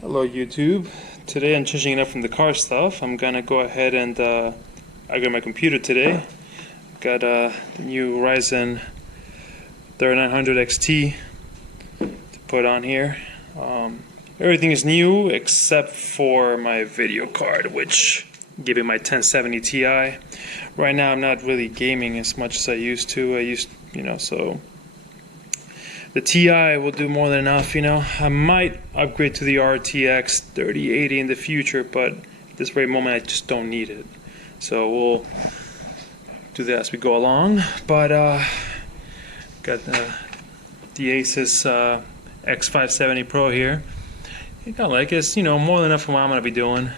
Hello YouTube. Today I'm changing it up from the car stuff. I'm gonna go ahead and I got my computer today. Got the new Ryzen 3900 XT to put on here. Everything is new except for my video card, which gave it my 1070 Ti. Right now I'm not really gaming as much as I used to. So the Ti will do more than enough, I might upgrade to the RTX 3080 in the future, but at this very moment I just don't need it. So we'll do that as we go along. But got the Asus X570 Pro here. I kind of like it. It's more than enough for what I'm going to be doing.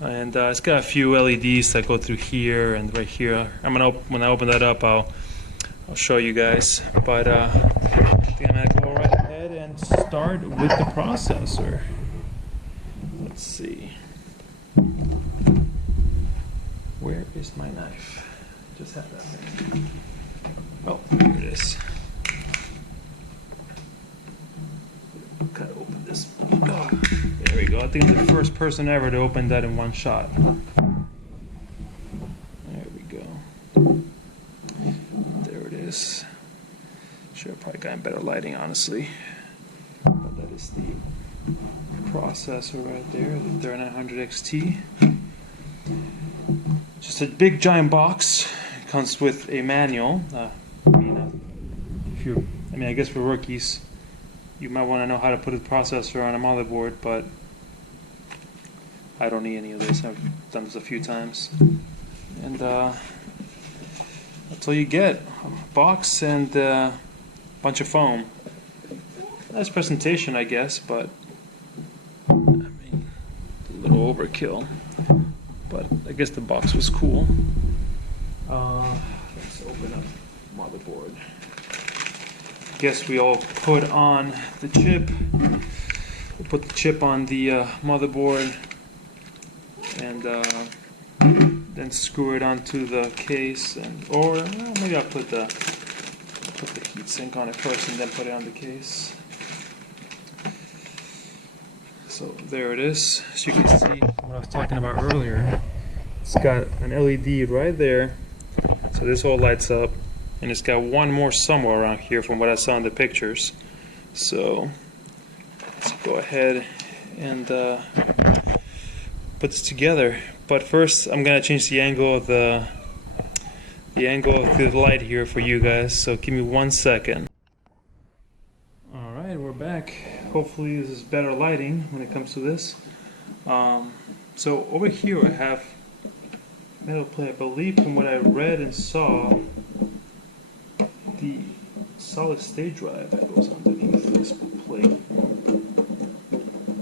And it's got a few LEDs that go through here and right here. When I open that up, I'll show you guys. But I think I'm going to go right ahead and start with the processor. Let's see. Where is my knife? Just had that thing. Oh, here it is. Gotta open this. Oh, there we go. I think I'm the first person ever to open that in one shot. There we go. There it is. Should have probably gotten better lighting, honestly. But that is the processor right there, the 3900 XT. Just a big giant box. It comes with a manual. I guess for rookies, you might want to know how to put a processor on a motherboard, but I don't need any of this. I've done this a few times. And that's all you get. A box and a bunch of foam. Nice presentation, I guess, but a little overkill. But I guess the box was cool. Let's open up motherboard. Guess we all put on the chip. We'll put the chip on the motherboard and then screw it onto the case, or maybe I'll put the heatsink on it first and then put it on the case. So there it is. As you can see, what I was talking about earlier, it's got an LED right there, so this all lights up. And it's got one more somewhere around here from what I saw in the pictures. So let's go ahead and put this together. But first, I'm gonna change the angle of the light here for you guys. So give me 1 second. All right, we're back. Hopefully, this is better lighting when it comes to this. So over here, I have metal plate. I believe from what I read and saw, the solid state drive goes underneath this plate.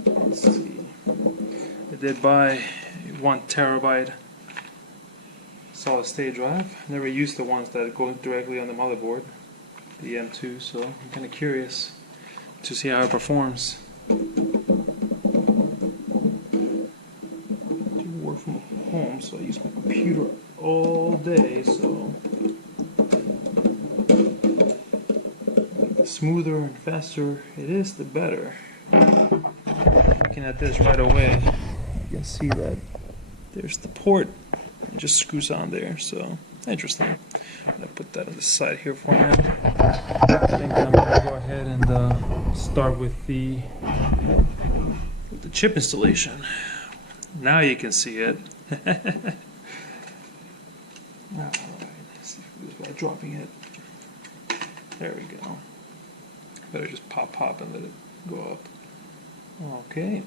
Let's see. I did buy a 1 terabyte solid state drive. Never used the ones that go directly on the motherboard, the M2, so I'm kind of curious to see how it performs. I do work from home, so I use my computer all day, so the smoother and faster it is, the better. Looking at this right away, you can see that there's the port. It just screws on there, so interesting. I'm going to put that on the side here for now. I think I'm going to go ahead and start with the chip installation. Now you can see it. Alright, let's see if we do this by dropping it. There we go. Better just pop and let it go up. Okay,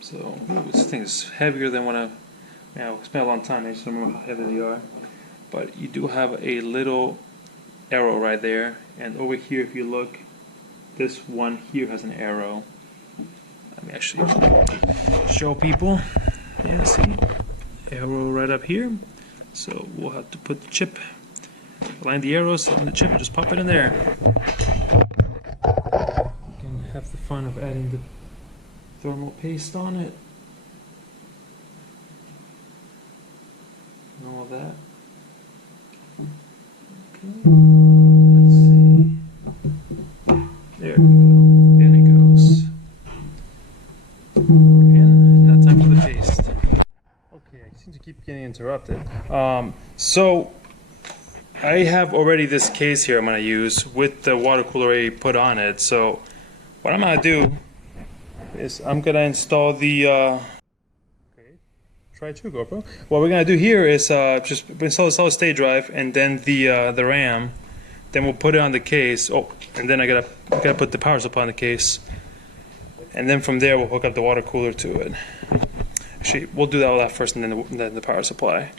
so this thing is heavier than when I spent a long time. I just don't remember how heavy they are. But you do have a little arrow right there, and over here, if you look, this one here has an arrow. Let me actually show people. Yeah, see, arrow right up here. So we'll have to put the chip, align the arrows on the chip, and just pop it in there. You can have the fun of adding the thermal paste on it and all that. Okay, let's see. There we go. In it goes. getting interrupted. So I have already this case here I'm going to use with the water cooler already put on it. So what I'm going to do is I'm going to install the try to GoPro. What we're going to do here is just install the solid state drive and then the RAM. Then we'll put it on the case. Oh, and then I gotta put the power supply on the case. And then from there we'll hook up the water cooler to it. Actually, we'll do all that first and then the power supply,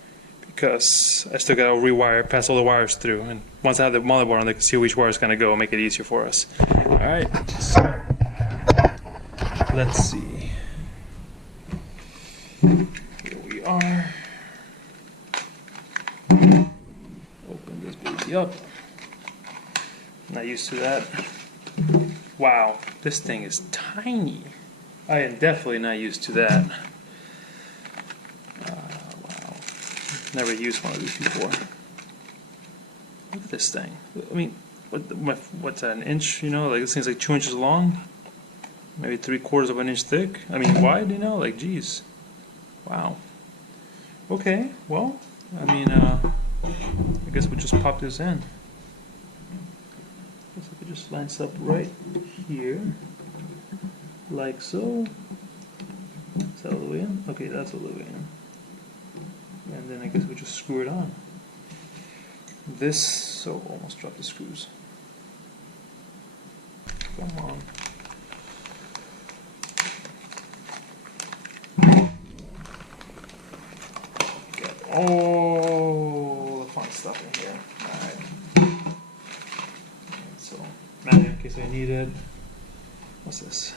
because I still gotta rewire, pass all the wires through. And once I have the motherboard on, I can see which wire is gonna go, make it easier for us. All right. So let's see. Here we are. Open this baby up. Not used to that. Wow, this thing is tiny. I am definitely not used to that. Wow, never used one of these before. Look at this thing. I mean, what's that, an inch? You know, like this thing's like 2 inches long, maybe 3/4 of an inch thick. I mean, wide. You know, like geez. Wow. Okay, well, I mean, I guess we'll just pop this in. So it just lines up right here, like so. Is that all the way in? Okay, that's all the way in. And then I guess we just screw it on. This, so almost dropped the screws. Come on. Got all the fun stuff in here. Alright. So, magnet in case I need it. What's this?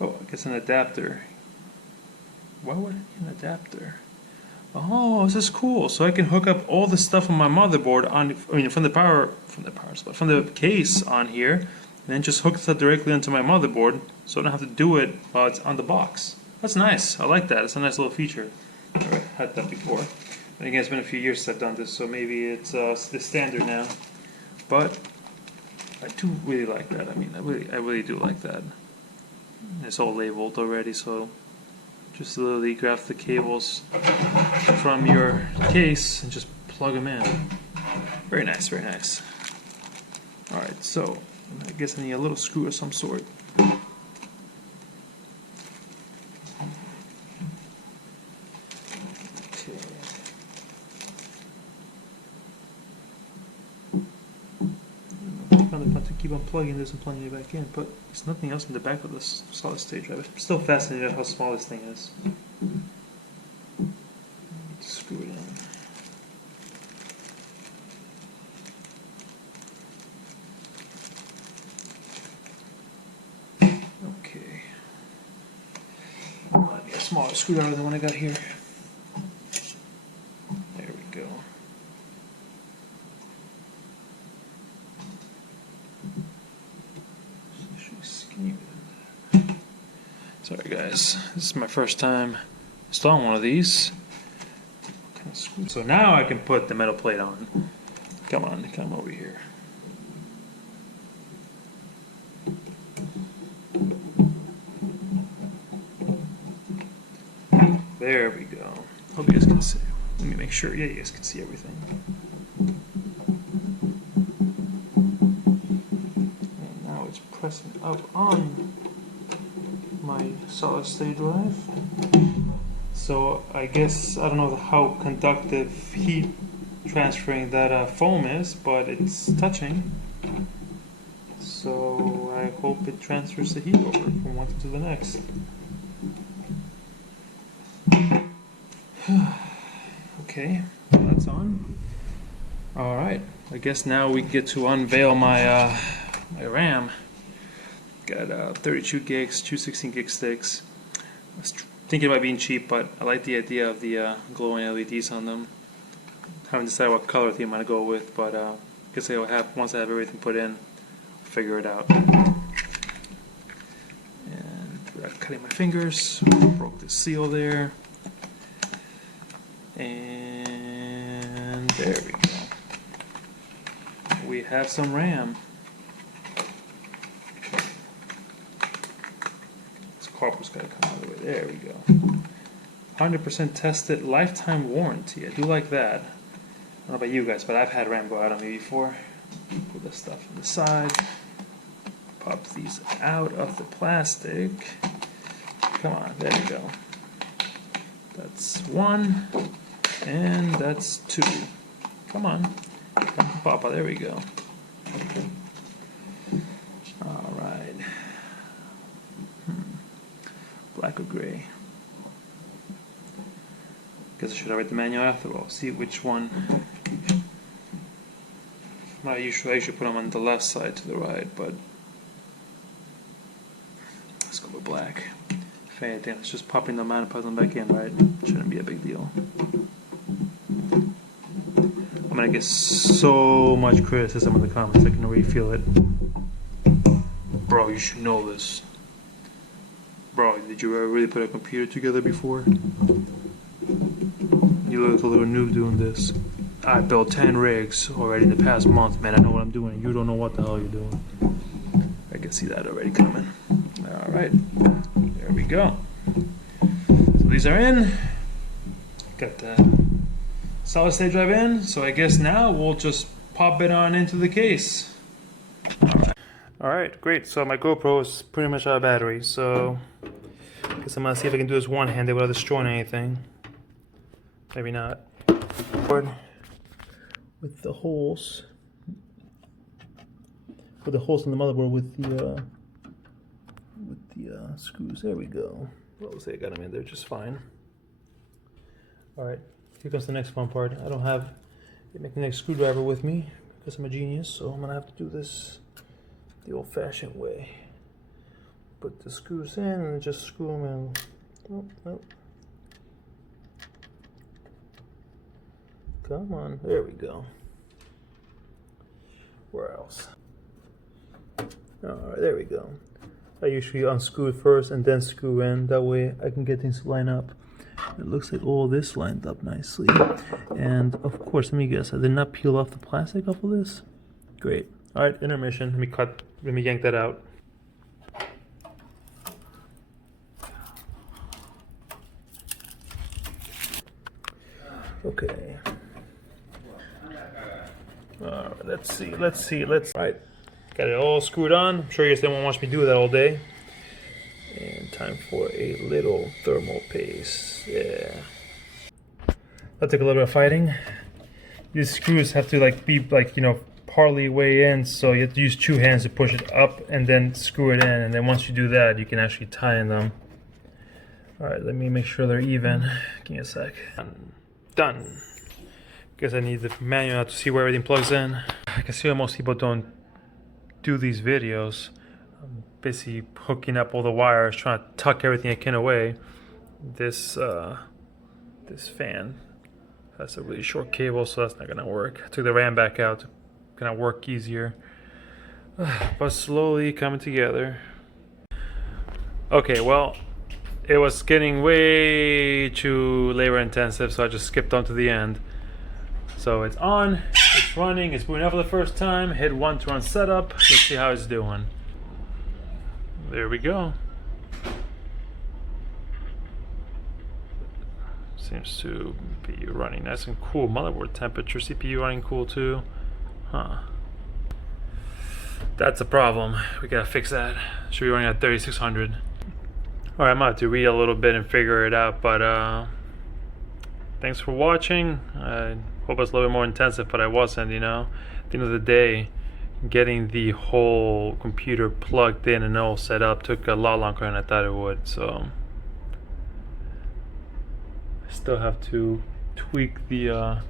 Oh, I guess an adapter. Why would I need an adapter? Oh, this is cool. So I can hook up all the stuff on my motherboard on, I mean, from the case on here, and then just hook that directly onto my motherboard, so I don't have to do it while it's on the box. That's nice. I like that. It's a nice little feature. I've had that before. And again, it's been a few years since I've done this, so maybe it's the standard now. But I do really like that. I mean, I really do like that. It's all labeled already, so just literally grab the cables from your case and just plug them in. Very nice, very nice. Alright, so I guess I need a little screw of some sort. Keep on plugging this and plugging it back in, but there's nothing else in the back of this solid state drive. I'm still fascinated at how small this thing is. Screw it in. Okay. Might be a smaller screwdriver than the one I got here. There we go. Sorry guys, this is my first time installing one of these. Kind of screw. So now I can put the metal plate on. Come on, come over here. There we go. Hope you guys can see. Let me make sure. Yeah, you guys can see everything. And now it's pressing up on my solid state drive. So I guess I don't know how conductive heat transferring that foam is, but it's touching. So I hope it transfers the heat over from one to the next. Okay, that's on. Alright, I guess now we get to unveil my my RAM. Got 32 gigs, 216 gig sticks. I was thinking about being cheap, but I like the idea of the glowing LEDs on them. Haven't decided what color theme I'm going to go with, but I guess I'll have, once I have everything put in, I'll figure it out. And without cutting my fingers, broke the seal there. And there we go. We have some RAM. This copper's got to come out of the way. There we go. 100% tested, lifetime warranty. I do like that. I don't know about you guys, but I've had RAM go out on me before. Put this stuff on the side. Pop these out of the plastic. Come on, there you go. That's one, and that's two. Come on, Papa, there we go. All right. Black or gray? Guess I should have read the manual after all. See which one. I should put them on the left side to the right, but let's go with black. If anything, it's just popping them out and putting them back in, right? Shouldn't be a big deal. I'm gonna get so much criticism in the comments, I can already feel it. Bro, you should know this. Bro, did you ever really put a computer together before? You look like a little noob doing this. I built 10 rigs already in the past month, man. I know what I'm doing. You don't know what the hell you're doing. I can see that already coming. Alright, there we go. So these are in. Got the solid state drive in. So I guess now we'll just pop it on into the case. Alright, great. So my GoPro is pretty much out of battery. So I guess I'm gonna see if I can do this one-handed without destroying anything. Maybe not. With the holes. With the holes in the motherboard with the screws. There we go. Well, let's say I got them in there just fine. Alright, here comes the next fun part. I don't have a magnetic screwdriver with me because I'm a genius, so I'm gonna have to do this the old-fashioned way. Put the screws in and just screw them in. Oh, oh. Come on, there we go. Where else? Alright, there we go. I usually unscrew it first and then screw in. That way I can get things to line up. It looks like all this lined up nicely. And of course, let me guess, I did not peel off the plastic off of this? Great. Alright, intermission. Let me yank that out. Okay. Alright, let's see. Alright, got it all screwed on. I'm sure you guys didn't want to watch me do that all day. And time for a little thermal paste. Yeah. That took a little bit of fighting. These screws have to be partly way in, so you have to use two hands to push it up and then screw it in. And then once you do that, you can actually tie in them. Alright, let me make sure they're even. Give me a sec. Done. Guess I need the manual to see where everything plugs in. I can see why most people don't do these videos. I'm busy hooking up all the wires, trying to tuck everything I can away. This fan has a really short cable, so that's not gonna work. I took the RAM back out to kind of work easier. But slowly coming together. Okay, well, it was getting way too labor intensive, so I just skipped on to the end. So it's on, it's running, it's booting up for the first time. Hit 1 to run setup. Let's see how it's doing. There we go. Seems to be running nice and cool. Motherboard temperature, CPU running cool too. Huh. That's a problem. We gotta fix that. Should be running at 3600. Alright, I'm gonna have to read a little bit and figure it out, but thanks for watching. I hope it's a little bit more intensive, but I wasn't, you know. At the end of the day, getting the whole computer plugged in and all set up took a lot longer than I thought it would, so I still have to tweak the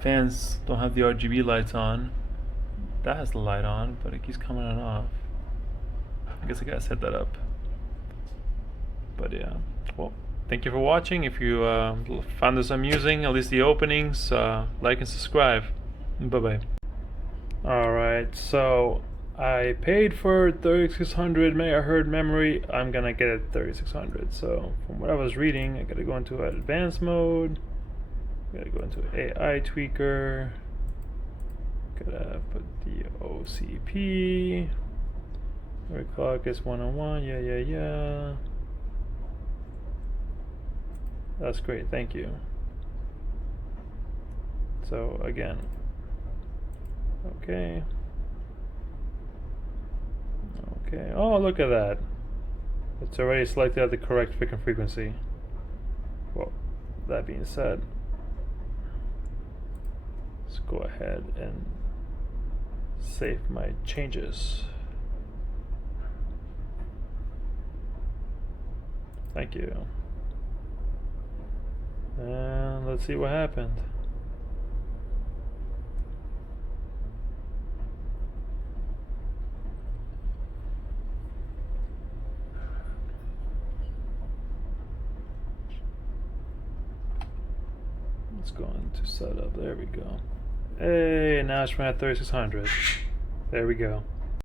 fans don't have the RGB lights on. That has the light on, but it keeps coming on and off. I guess I gotta set that up. But yeah, well, thank you for watching. If you found this amusing, at least the openings, like and subscribe. Bye-bye. Alright, so I paid for 3600 megahertz memory. I'm gonna get it 3600. So from what I was reading, I gotta go into advanced mode. Gotta go into AI tweaker. Gotta put the OCP. Overclock is 101. Yeah. That's great, thank you. So again, okay. Okay, oh, look at that. It's already selected at the correct freaking frequency. Well, that being said, let's go ahead and save my changes. Thank you. And let's see what happened. Let's go into setup. There we go. Hey, now it's running at 3600. There we go.